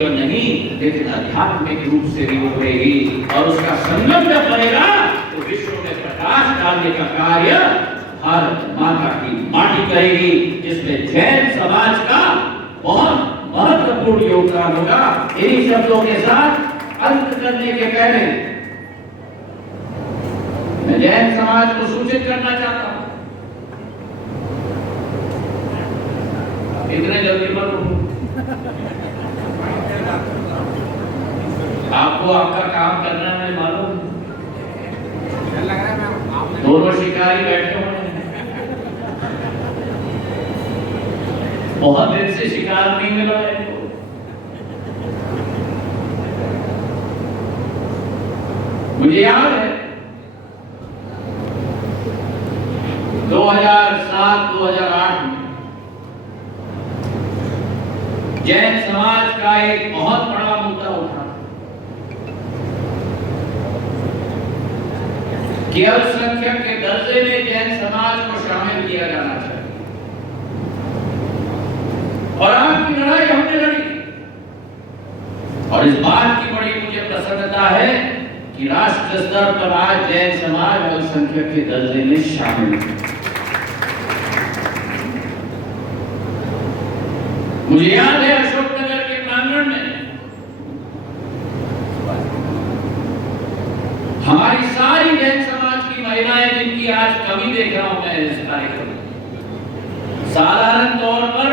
नहीं, लेकिन आध्यात्मिक रूप से भी उभरेगी और उसका संगम जब बनेगा तो विश्व में प्रकाश डालने का कार्य भारत माता की माटी करेगी, जिसमें जैन समाज का बहुत महत्वपूर्ण योगदान होगा। इन्हीं शब्दों के साथ अंत करने के पहले मैं जैन समाज को सूचित करना चाहता हूं, इतने जल्दी मत उठो। आपको आपका काम करना है मालूम, दोनों शिकारी बैठे हुए हैं, बहुत दिन से शिकार नहीं मिला है। मुझे याद है 2007-2008 में जैन समाज का एक बहुत बड़ा मुद्दा उठा कि अल्पसंख्यक के दर्जे में जैन समाज को शामिल किया जाना चाहिए, और आपकी लड़ाई हमने लड़ी। और इस बात की बड़ी मुझे प्रसन्नता है कि राष्ट्र स्तर पर आज जैन समाज अल्पसंख्यक के दर्जे में शामिल है। मुझे याद है अशोकनगर के प्रांगण में हमारी सारी जैन समाज की महिलाएं, जिनकी आज कमी देख रहा हूं मैं इस कार्यक्रम में, साधारण तौर पर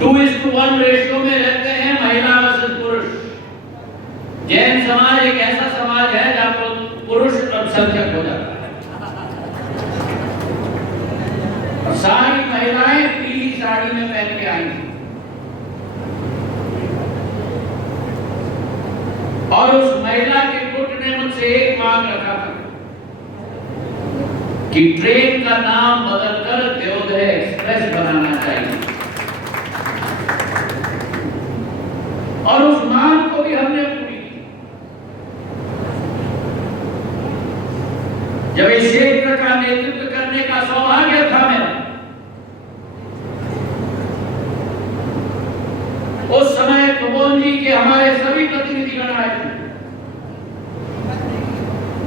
2:1 रेशियो में रहते हैं महिला वर्सेस पुरुष। जैन समाज एक ऐसा समाज है जहां पर पुरुष अल्पसंख्यक हो जाता है, और सारी महिलाएं पीली साड़ी में पहन के आई थी, और उस महिला के गुट ने मुझसे एक मांग रखा था कि ट्रेन का नाम बदलकर देवोदय एक्सप्रेस बनाना चाहिए, और उस मांग को भी हमने पूरी की। जब इस क्षेत्र का नेतृत्व करने का सौभाग्य था मेरा, उस समय कुबोन जी के हमारे सभी प्रतिनिधिगण आए थे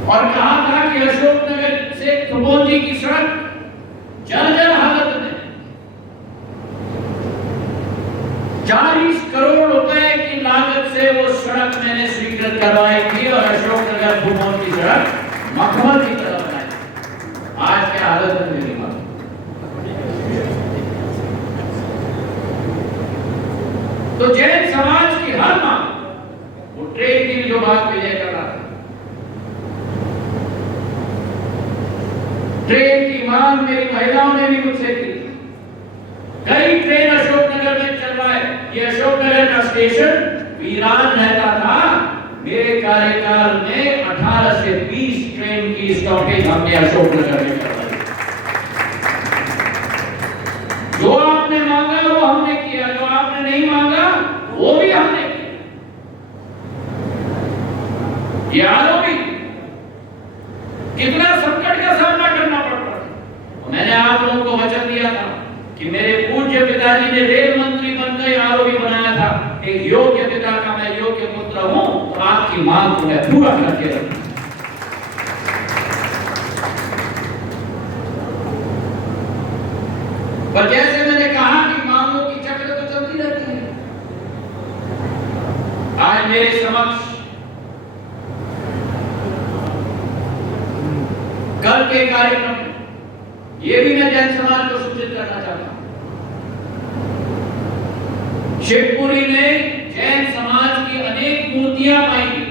और कहा था कि अशोकनगर से कुबोन जी की सड़क जर्जर हालत में 40 करोड़ रुपए की लागत से वो सड़क मैंने स्वीकृत करवाई थी, और अशोकनगर कुबोन की सड़क मखमल की तरह बनाई। आज क्या हालत है मेरी बात। तो जैन समाज की हर मांग, वो ट्रेन की जो बात विजय कर रहा था, ट्रेन की मांग मेरी महिलाओं ने भी मुझसे की। कई ट्रेन अशोकनगर में चल रहा है। ये अशोकनगर का स्टेशन वीरान रहता था। मेरे कार्यकाल में 18 से 20 ट्रेन की स्टॉपेज हमने अशोकनगर में करवाई। जो आपने मांगा वो हमने किया, जो आपने नहीं मांगा वो भी हमने किया। यारों भी कितना संकट का सामना करना पड़ता था। मैंने आप लोगों को वचन दिया था कि मेरे पूज्य पिताजी ने रेल मंत्री बनकर यारों भी बनाया था। एक योग्य पिता का मैं योग्य पुत्र हूं, तो आपकी मांग को मैं पूरा करके रखूंगा। पर जैसे मैंने कहा कि मांगों की चक्र तो चलती रहती है। आज मेरे समक्ष कल के कार्यक्रम में ये भी मैं जैन समाज को सूचित करना चाहता हूं। शिवपुरी में जैन समाज की अनेक मूर्तियां पाई गई।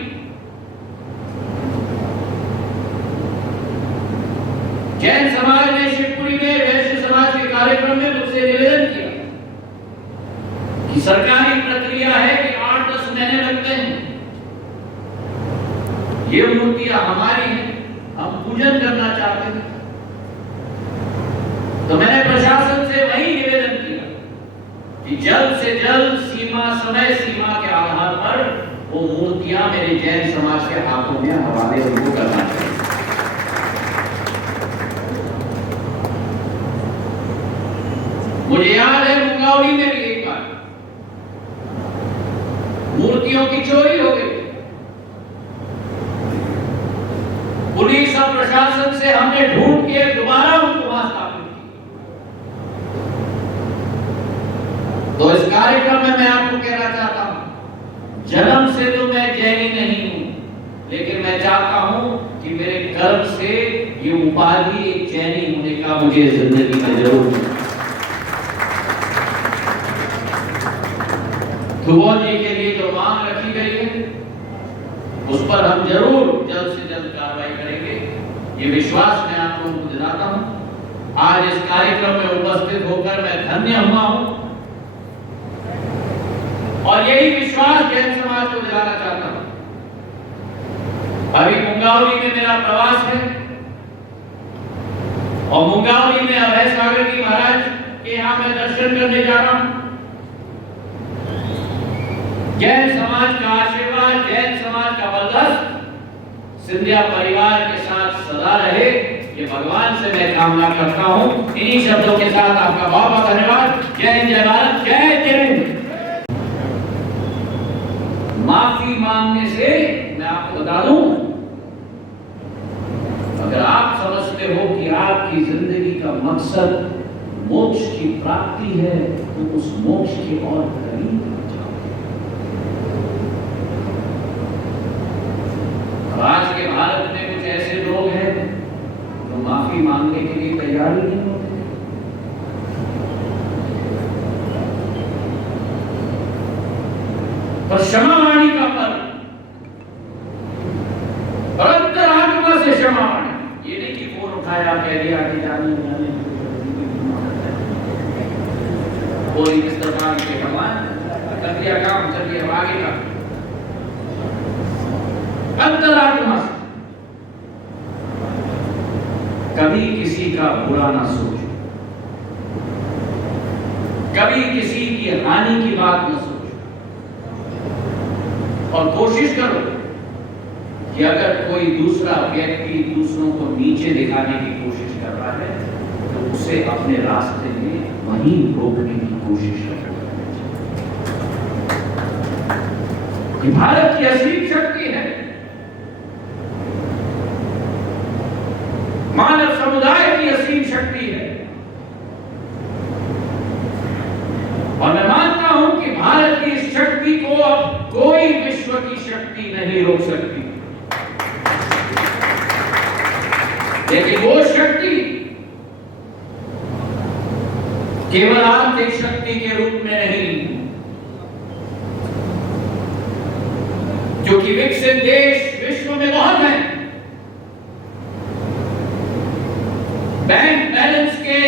जैन समाज ने शिवपुरी में वैश्य समाज के कार्यक्रम में मुझसे निवेदन किया कि सरकारी प्रक्रिया है कि 8-10 महीने लगते हैं, ये मूर्तियां हमारी हैं, हम पूजन करना चाहते हैं। तो मैंने प्रशासन से वही निवेदन किया कि जल्द से जल्द समय सीमा के आधार पर वो मूर्तियां मेरे जैन समाज के हाथों में हवाले उनको करना चाहिए। मुझे याद है मुंगावली में भी एक बार मूर्तियों की चोरी हो गई। पुलिस और प्रशासन से हमने ढूंढ के दोबारा उनको वहां स्थापित किया। तो इस कार्यक्रम में मैं आपको कहना चाहता हूं, जन्म से तो मैं जैनी नहीं हूं, लेकिन मैं चाहता हूं कि मेरे कर्म से ये उपाधि एक जैनी होने का मुझे जिंदगी में जरूर मिले। ध्रुवों जी के लिए जो मांग रखी गई है उस पर हम जरूर जल्द से जल्द कार्रवाई करेंगे, ये विश्वास मैं आप लोगों को दिलाता हूं। आज इस कार्यक्रम में उपस्थित होकर मैं धन्य हुआ हूं और यही विश्वास जैन समाज को दिलाना चाहता हूं। अभी मुंगावली में मेरा प्रवास है और मुंगावली में अभय सागर जी महाराज के यहां मैं दर्शन करने जा रहा हूं। जैन समाज का आशीर्वाद, जैन समाज का बरदस्त सिंधिया परिवार के साथ सदा रहे, ये भगवान से मैं कामना करता हूं। इन्हीं शब्दों के साथ आपका बहुत बहुत धन्यवाद। जय हिंद, जय भारत, जय जय। माफी मांगने से मैं आपको बता दूं, अगर आप समझते हो कि आपकी जिंदगी का मकसद मोक्ष की प्राप्ति है तो उस मोक्ष के और करीब आज के भारत में कुछ ऐसे लोग हैं जो माफी मांगने के लिए तैयार ही नहीं होते। पर क्षमावाणी का पर्व, अंतरात्मा से क्षमावाणी, ये नहीं कि फोन उठाया कह दिया कि जाने कोई किस तरह के भगवान कर दिया काम, चलिए आगे का अंतरात्मा से कभी किसी का बुरा ना सोचो, कभी किसी की हानि की बात ना सोचो और कोशिश करो कि अगर कोई दूसरा व्यक्ति दूसरों को नीचे दिखाने की कोशिश कर रहा है तो उसे अपने रास्ते में वहीं रोकने की कोशिश करो। ये भारत की असीम शक्ति है, मानव समुदाय की असीम शक्ति है और मैं मानता हूं कि भारत की इस शक्ति को अब कोई विश्व की शक्ति नहीं रोक सकती। लेकिन वो शक्ति केवल आर्थिक शक्ति के रूप में नहीं, क्योंकि विकसित देश विश्व में बहुत हैं। बैंक बैलेंस के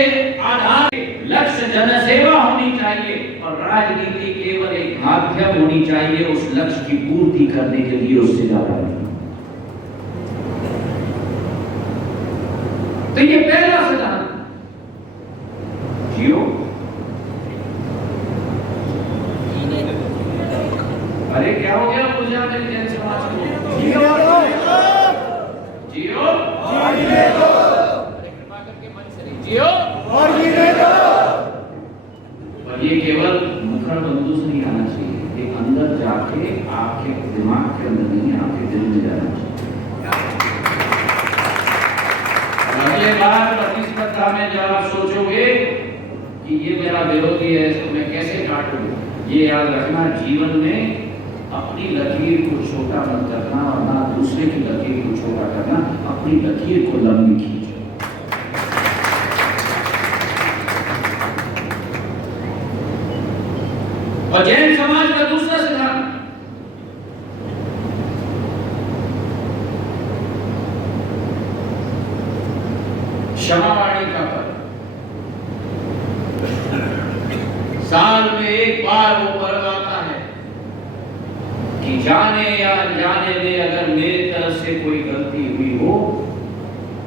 आधार पर लक्ष्य जनसेवा होनी चाहिए और राजनीति केवल एक माध्यम होनी चाहिए उस लक्ष्य की पूर्ति करने के लिए, उससे ज्यादा नहीं। तो ये पहला सिद्धांत जियो। अरे क्या हो गया मुझे जैन समाज को? जियो जियो और ये केवल मुखर बंधु से नहीं आना चाहिए, ये अंदर जाके आपके दिमाग के अंदर नहीं, आपके दिल में जाना चाहिए। अगले बार प्रतिस्पर्धा में जब आप सोचोगे कि ये मेरा विरोधी है, इसको मैं कैसे काटूं, ये याद रखना, जीवन में अपनी लकीर को छोटा मत करना और ना दूसरे की लकीर को छोटा करना, अपनी लकीर को लंबी खींचो। और जैन समाज का दूसरा सिद्धांत क्षमावाणी का पर्व। साल में एक बार वो पर्व आता है कि जाने या अनजाने में अगर मेरी तरफ से कोई गलती हुई हो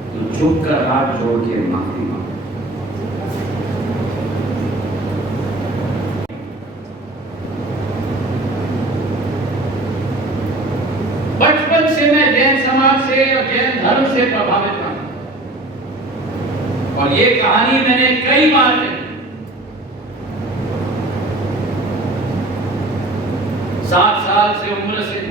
तो झुककर हाथ जोड़ के माफी मांगो। बचपन से मैं जैन समाज से और जैन धर्म से प्रभावित रहा और ये कहानी मैंने कई बार कही। 7 साल से उम्र से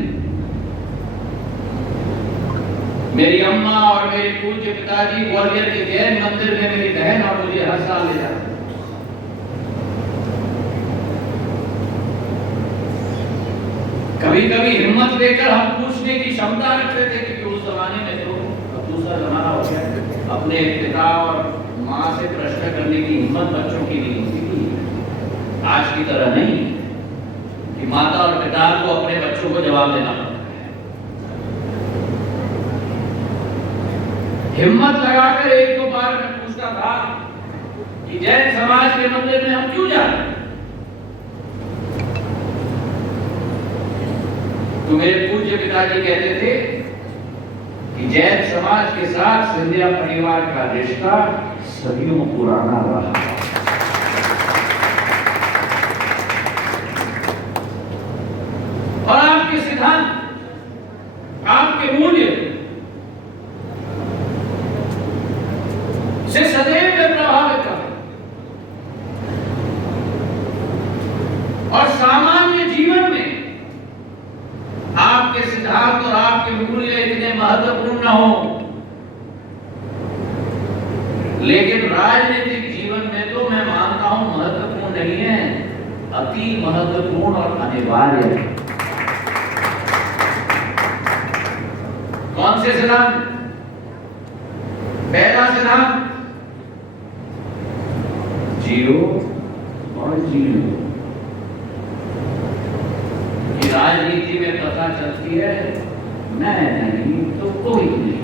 मेरी अम्मा और मेरे पूज्य पिताजी ग्वालियर के जैन मंदिर में मेरी बहन और मुझे हर साल ले जाते। कभी कभी हिम्मत लेकर हम पूछने की क्षमता रखते थे, क्योंकि उस जमाने में तो अब दूसरा जमाना हो गया, अपने पिता और माँ से प्रश्न करने की हिम्मत बच्चों की नहीं होती थी। आज की तरह नहीं कि माता और पिता को अपने बच्चों को जवाब देना पड़ता है। हिम्मत लगाकर 1-2 बार मैं पूछता था कि जैन समाज के मंदिर में हम क्यों जा रहे हैं? तो मेरे पूज्य पिताजी कहते थे कि जैन समाज के साथ सिंधिया परिवार का रिश्ता सदियों पुराना रहा। और आपके सिद्धांत, आपके मूल्य से सदैव में प्रभावित रहा और सामान्य जीवन में आपके सिद्धांत और आपके मूल्य इतने महत्वपूर्ण न हो, लेकिन राजनीतिक जीवन में तो मैं मानता हूं महत्वपूर्ण नहीं है, अति महत्वपूर्ण और अनिवार्य है। कौन से सिद्धांत? पहला सिद्धांत जियो और जियो। राजनीति में पता चलती है मैं नहीं तो कोई नहीं।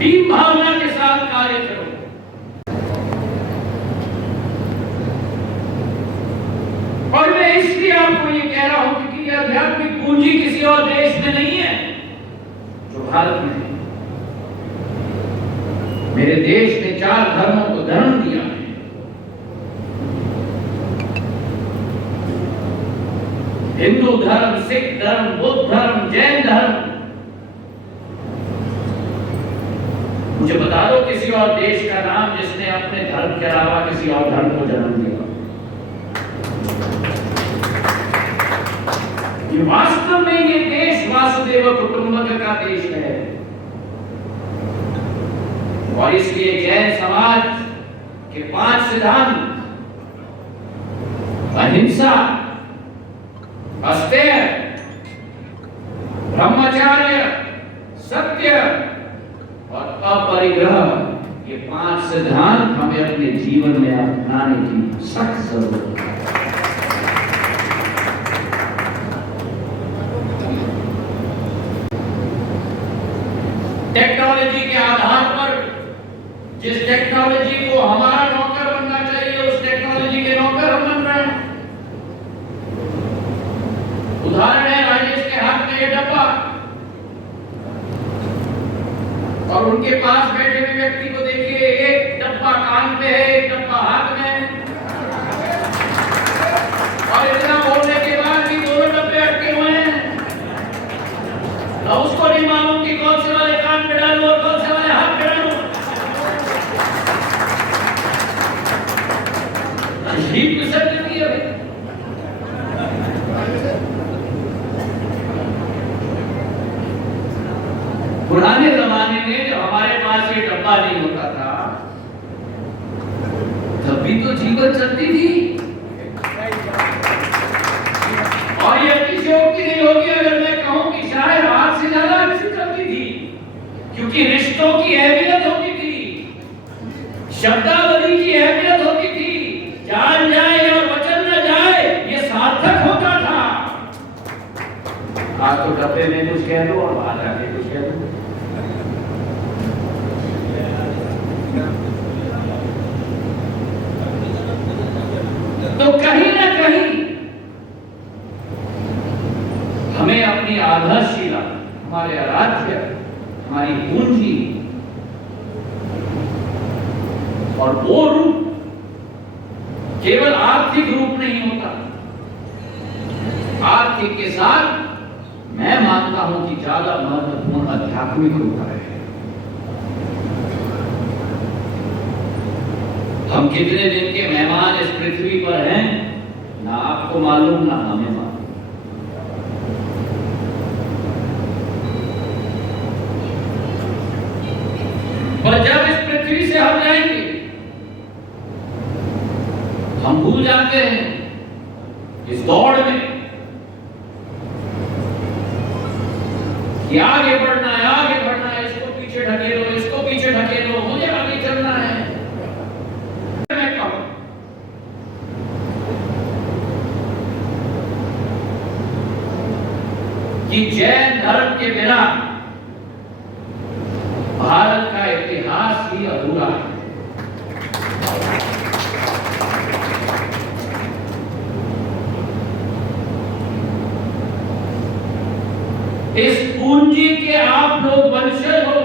टीम भावना के साथ कार्य करो। और मैं इसलिए आपको ये कह रहा हूं क्योंकि यह आध्यात्मिक पूंजी किसी और देश में नहीं है जो भारत में है। मेरे देश ने 4 धर्मों को धर्म दिया है। हिंदू धर्म, सिख धर्म, बौद्ध धर्म, जैन धर्म। मुझे बता दो किसी और देश का नाम जिसने अपने धर्म के अलावा किसी और धर्म को जन्म दिया। ये वास्तव में ये देश वासुदेव कुटुंबकम का देश है। और इसलिए जैन समाज के 5 सिद्धांत, अहिंसा, अस्तेय, ब्रह्मचर्य, सत्य और अपरिग्रह, ये 5 सिद्धांत हमें अपने जीवन में अपनाने की सख्त जरूरत है। टेक्नोलॉजी के आधार पर जिस टेक्नोलॉजी को हमारा नौकर बनना चाहिए, उस टेक्नोलॉजी के नौकर हम बन रहे हैं। उदाहरण है राजेश के हाथ में ये डब्बा, और उनके पास बैठे हुए व्यक्ति को देखिए, एक डब्बा कान पे है, एक डब्बा हाथ में है, और इतना बोलने के बाद भी दोनों डब्बे अटके हुए हैं। तो उसको नहीं मालूम कि कौन से वाले कान पे डालूं और कौन से वाले हाथ पे डालूं। अजीब किस्म की है। पुराने जमाने में जब हमारे पास ये डब्बा नहीं होता था, तब भी तो जीवन चलती थी। और ये अतिशयोक्ति नहीं होगी अगर मैं कहूं कि शायद आज से ज्यादा अच्छी चलती थी, क्योंकि रिश्तों की अहमियत होती थी, शब्दावली की अहमियत होती थी। जान जाए और वचन न जाए, ये सार्थक होता था। आज तो डब्बे में कुछ कह दो और बाहर आके कुछ कह दो। तो कहीं ना कहीं हमें अपनी आधारशिला, हमारे आराध्य, हमारी पूंजी और वो रूप केवल आर्थिक रूप नहीं होता। आर्थिक के साथ मैं मानता हूं कि ज्यादा महत्वपूर्ण आध्यात्मिक होता है। हम कितने दिन के मेहमान इस पृथ्वी पर हैं, ना आपको मालूम ना हमें मालूम। पर जब इस पृथ्वी से हम जाएंगे, हम भूल जाते हैं इस दौड़ में कि आगे बढ़ना है, आगे बढ़ना है, इसको पीछे ढकेलो, इसको पीछे ढकेलो, मुझे आगे चलना है। मैं कहूं कि जैन धर्म के बिना भारत का इतिहास ही अधूरा है। इस पूंजी के आप लोग वंशज हो।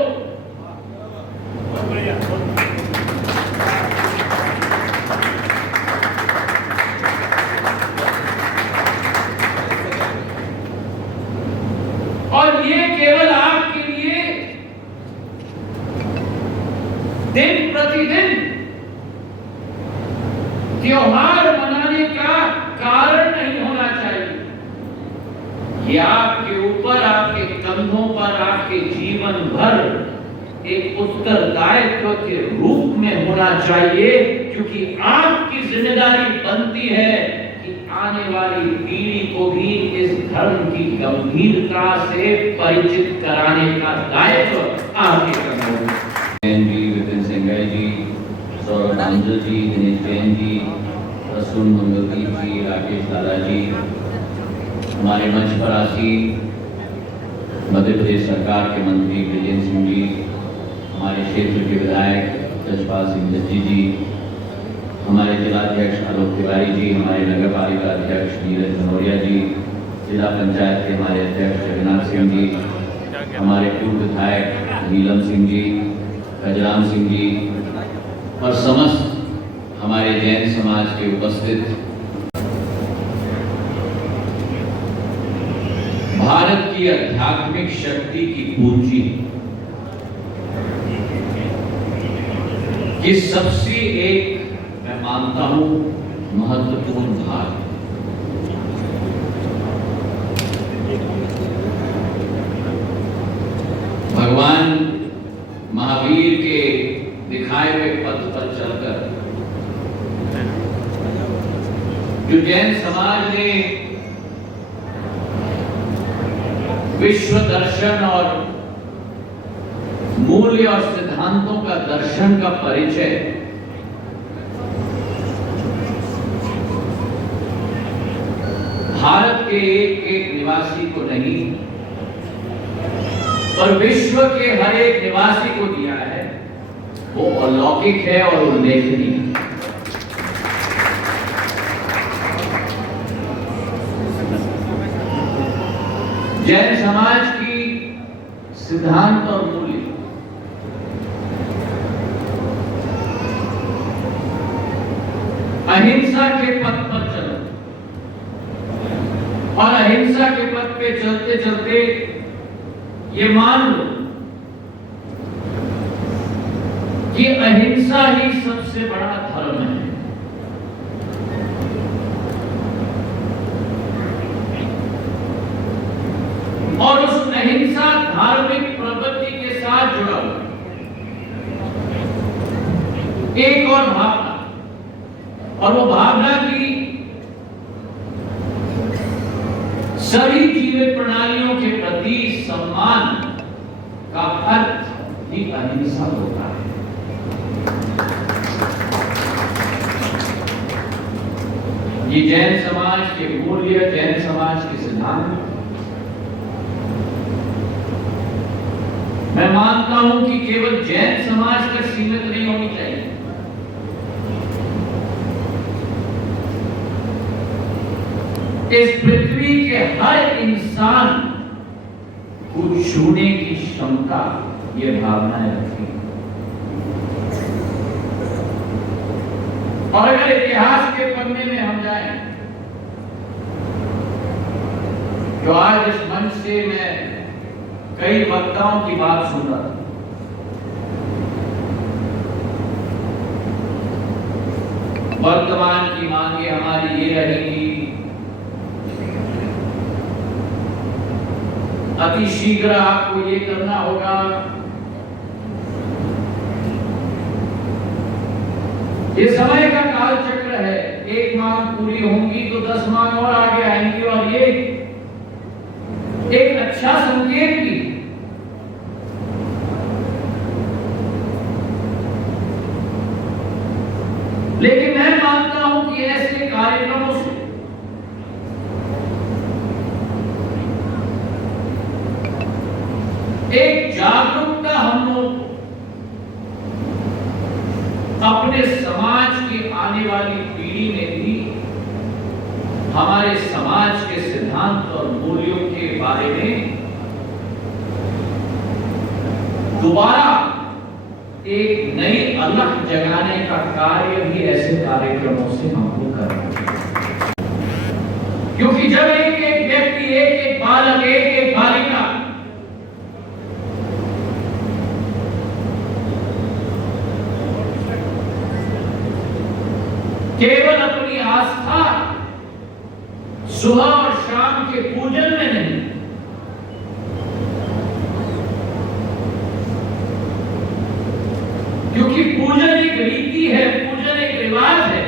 और ये केवल आपके लिए दिन प्रतिदिन त्योहार मनाने का कारण नहीं होना चाहिए। ये आपके ऊपर, आपके कंधों पर, आपके जीवन भर एक उत्तरदायित्व के रूप में होना चाहिए, क्योंकि आपकी जिम्मेदारी बनती है कि आने वाली पीढ़ी को भी इस धर्म की गंभीरता से परिचित कराने का दायित्व आपके कंधों में। जैन जी, विपिन सिंघाई जी, सौरभ मंजल जी, दिनेश जैन जी, रसूल मंगलदीप जी, राकेश लाला जी, हमारे मंच पर आसीन मध्य प्रदेश सरकार के मंत्री ब्रिजेंद्र सिंह जी, हमारे क्षेत्र के विधायक जसपाल सिंह जज्जी जी, हमारे जिलाध्यक्ष आलोक तिवारी जी, हमारे नगर पालिका अध्यक्ष नीरज भनोरिया जी, जिला पंचायत के हमारे अध्यक्ष जगन्नाथ सिंह जी, हमारे पूर्व विधायक नीलम सिंह जी, गजराम सिंह जी और समस्त हमारे जैन समाज के उपस्थित, भारत की आध्यात्मिक शक्ति की पूंजी की सबसे एक, मैं मानता हूं, महत्वपूर्ण भाग भगवान महावीर के दिखाए हुए पथ पर चलकर जो जैन समाज ने विश्व दर्शन और मूल्य और सिद्धांतों का दर्शन का परिचय भारत के एक एक निवासी को नहीं, पर विश्व के हर एक निवासी को दिया है, वो अलौकिक है और उल्लेखनीय है। जैन समाज की सिद्धांत और मूल्य अहिंसा के पथ पर चलो, और अहिंसा के पथ पे चलते चलते ये मान लो कि अहिंसा ही सबसे बड़ा धर्म है। और उस अहिंसा धार्मिक प्रवृत्ति के साथ जुड़ा हुआ एक और भावना, और वो भावना की सभी जीवित प्रणालियों के प्रति सम्मान का अर्थ ही अहिंसा होता है। ये जैन समाज के मूल्य, जैन समाज के सिद्धांत, मैं मानता हूं कि केवल जैन समाज तक सीमित नहीं होनी चाहिए। इस पृथ्वी के हर इंसान को छूने की क्षमता ये भावनाएं रखती है। और अगर इतिहास के पन्ने में हम जाएं, जो आज इस मंच से मैं कई वक्ताओं की बात सुन रहा था, वर्तमान की मांगे हमारी ये रहेगी, अति शीघ्र आपको ये करना होगा, ये समय का काल चक्र है, एक मांग पूरी होगी तो 10 मांग और आगे आएंगी, और ये एक अच्छा संकेत भी। लेकिन मैं मानता हूं कि ऐसे कार्यक्रमों से एक जागरूकता हम लोग अपने समाज की आने वाली पीढ़ी में भी हमारे समाज के सिद्धांत और मूल्यों के बारे में दोबारा एक नई अलख जगाने का कार्य भी ऐसे कार्यक्रमों से हमको करना है। क्योंकि जब एक एक व्यक्ति, एक एक बालक, एक एक बालिका केवल अपनी आस्था सुबह और शाम के पूजन में नहीं, क्योंकि पूजन एक रीति है, पूजन एक रिवाज है,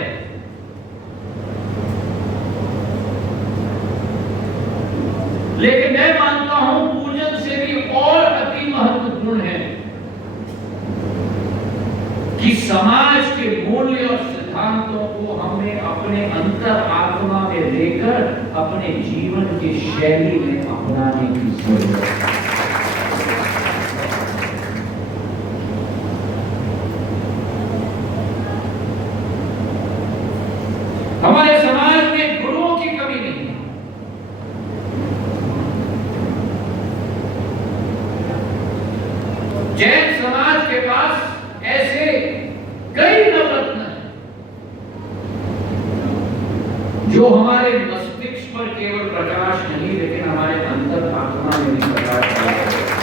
लेकिन मैं मानता हूं पूजन से भी और अति महत्वपूर्ण है कि समाज के मूल्य और सिद्धांतों को हमें अपने अंतर आत्मा में लेकर अपने जीवन की शैली में अपनाने की जरूरत है। हमारे समाज में गुरुओं की कमी नहीं है। जैन समाज के पास ऐसे कई नवरत्न हैं जो हमारे मस्तिष्क पर केवल प्रकाश नहीं, लेकिन हमारे अंतर आत्मा में भी प्रकाश डालते हैं।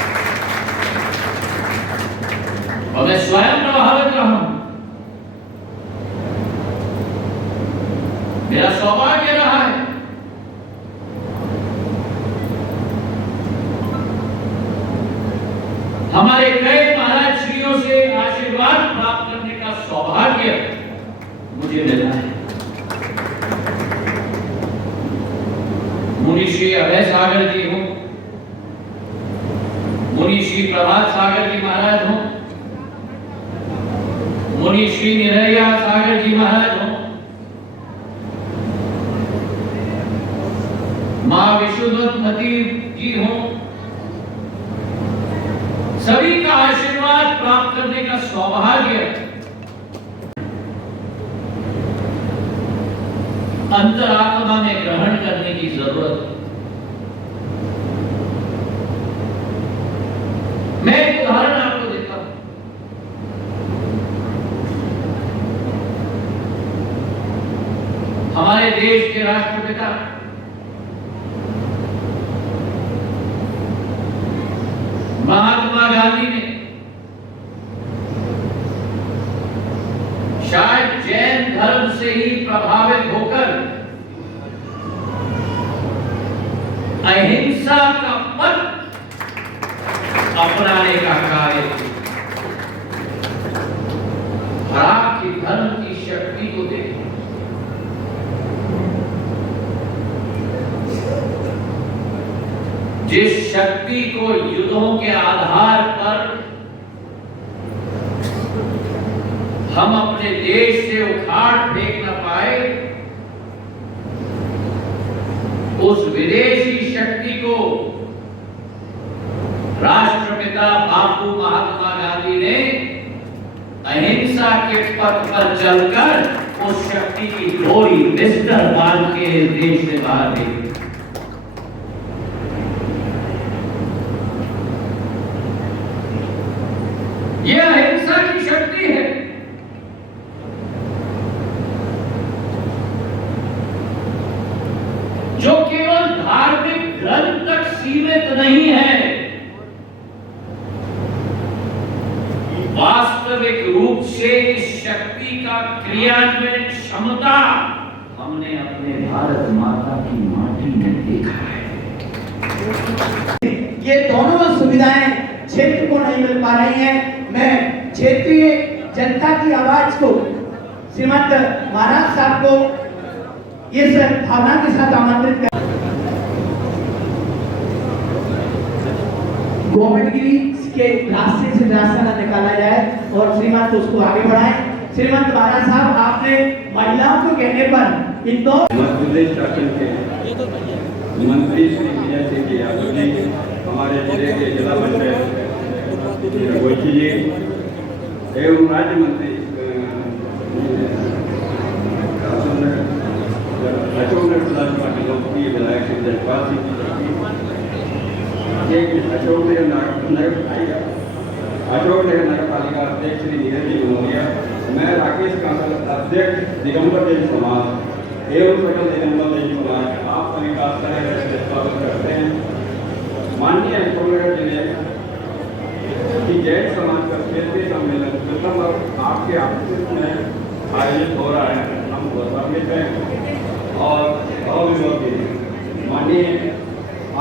और मैं स्वयं प्रभावित रहा हूं। मेरा सौभाग्य रहा है हमारे कई महाराज श्रीयों से आशीर्वाद प्राप्त करने का सौभाग्य मुझे मिला है। मुनि श्री अभय सागर जी हो, मुनि श्री प्रभात सागर जी महाराज हो, मुनि श्री निरैया सागर जी महाराज हो, मां विशुद्धमती जी हो, सभी का आशीर्वाद प्राप्त करने का सौभाग्य अंतरात्मा में ग्रहण करने की जरूरत है। मैं एक उदाहरण आपको देता हूं। हमारे देश के राष्ट्रपिता महात्मा गांधी ने शायद जैन धर्म से ही प्रभावित होकर अहिंसा का पथ अपनाने का कार्य किया। आपकी धर्म की शक्ति को देखिए। जिस शक्ति को युद्धों के आधार पर हम अपने देश से उखाड़ फेंक न पाए, उस विदेशी शक्ति को राष्ट्रपिता बापू महात्मा गांधी ने अहिंसा के पथ पर चलकर उस शक्ति की डोरी बिस्तर बांध के देश से बाहर निकाली। यह अहिंसा की शक्ति है। जो केवल धार्मिक ग्रंथ तक सीमित नहीं है, वास्तविक रूप से इस शक्ति का क्रियान्वयन क्षमता हमने अपने भारत माता की माटी में देखा है। ये दोनों सुविधाएं क्षेत्र को नहीं मिल पा रही हैं। मैं क्षेत्रीय जनता की आवाज को श्रीमंत महाराज साहब को इस भावना के साथ आमंत्रित कर गोविंदगिरी के रास्ते से रास्ता न निकाला जाए और श्रीमंत उसको आगे बढ़ाएं। श्रीमंत महाराज साहब, आपने महिलाओं को कहने पर इंदौर मध्य प्रदेश शासन के मंत्री श्री विजय सिंह यादव जी, हमारे जिले के जिला पंचायत गोची जी एवं राज्य मंत्री अशोकनगर समाजवादी लोकप्रिय विधायक श्री जसपाल सिंह जी, अशोकनगर नगर पालिका अध्यक्ष श्री नीरज जी गुनोरिया, मैं राकेश कांसल अध्यक्ष दिगंबर जैन समाज एवं सकल दिगंबर जैन समाज आप सभी का स्वागत करते हैं। माननीय अशोकनगर जिले की जैन समाज का क्षेत्रीय सम्मेलन प्रथम आपके आफिस में आयोजित हो रहा है। हम गौरवान्वित हैं और अभिभूत माननीय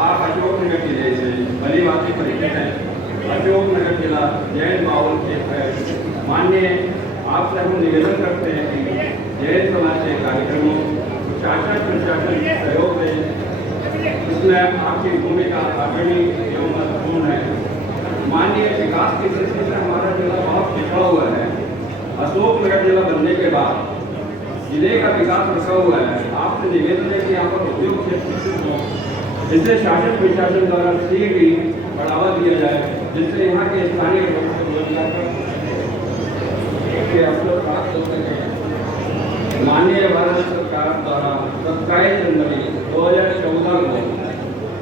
आप अशोकनगर जिले से भली भांति परिचित हैं। अशोकनगर जिला जैन बाहुल क्षेत्र है। माननीय आपसे हम निवेदन करते हैं कि जैन समाज के कार्यक्रमों शासन प्रशासन सहयोग दें, इसमें आपकी भूमिका अग्रणी एवं महत्वपूर्ण है। माननीय विकास की दृष्टि से हमारा जिला बहुत पिछड़ा हुआ है। अशोकनगर जिला बनने के बाद जिले का विकास रुका हुआ है। आपसे निवेदन है कि यहाँ पर उद्योग क्षेत्र विकसित हो, जिससे शासन प्रशासन द्वारा शीघ्र ही बढ़ावा दिया जाए, जिससे यहाँ के स्थानीय लोगों को रोजगार के अवसर प्राप्त हो सके। माननीय भारत सरकार द्वारा 27 जनवरी 2014 को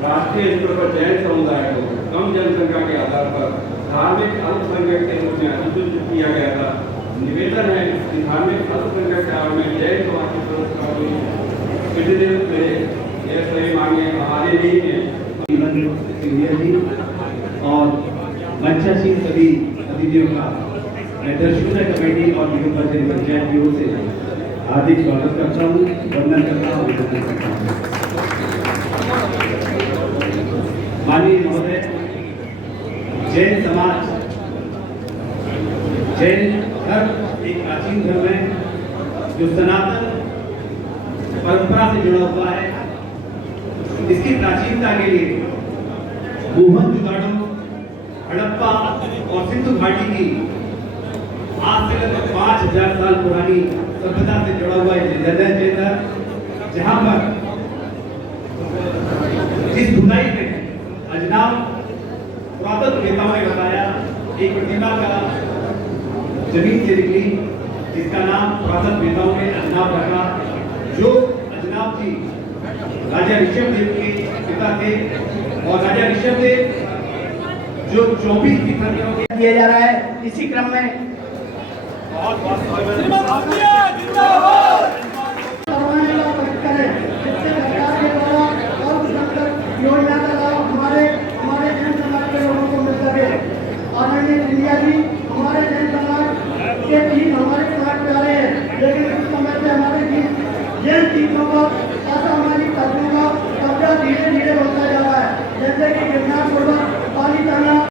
राष्ट्रीय स्तर पर जैन समुदाय को कम जनसंख्या के आधार पर धार्मिक अल्पसंख्यक के रूप में अधिसूचित किया गया था। निवेदन है कि धार्मिक अल्पसंख्यक के आधार में जैन समाज के सदस्य पिछले में ये सही मांगे हमारे लिए और मंचासीन सभी अतिथियों का मैं दर्शकों कमेटी और निगम पंचायत की ओर से हार्दिक स्वागत करता हूँ, वंदन करता हूँ, अभिनंदन करता हूँ। माननीय महोदय, जैन समाज, जैन धर्म एक प्राचीन धर्म है जो सनातन परंपरा से जुड़ा हुआ है। इसकी प्राचीनता के लिए मोहनजोदड़ो, हड़प्पा और सिंधु घाटी की आज से लगभग 5000 साल पुरानी सभ्यता से जुड़ा हुआ है जैन धर्म, जहाँ पर जिस खुदाई में अजनाब पुरातत्व नेताओं ने बताया एक प्रतिमा का जमीन से निकली, जिसका नाम पुरातत्व नेताओं ने अजनाब रखा, जो अजनाब जी राजा ऋषभदेव के पिता थे और राजा ऋषभदेव जो 24 तीर्थंकरों के दिया जा रहा है। इसी क्रम में योजना का लाभ हमारे जैन समाज के लोगों को मिल सके। आदरणीय इंडिया जी, हमारे जैन समाज के तीन हमारे समाज प्यारे हैं, लेकिन कुछ समय से हमारे जैन तीर्थों का असामाजिक तत्वों का कब्जा धीरे धीरे होता जा रहा है, जैसे कि गिरनार पर्वत, पालीताना,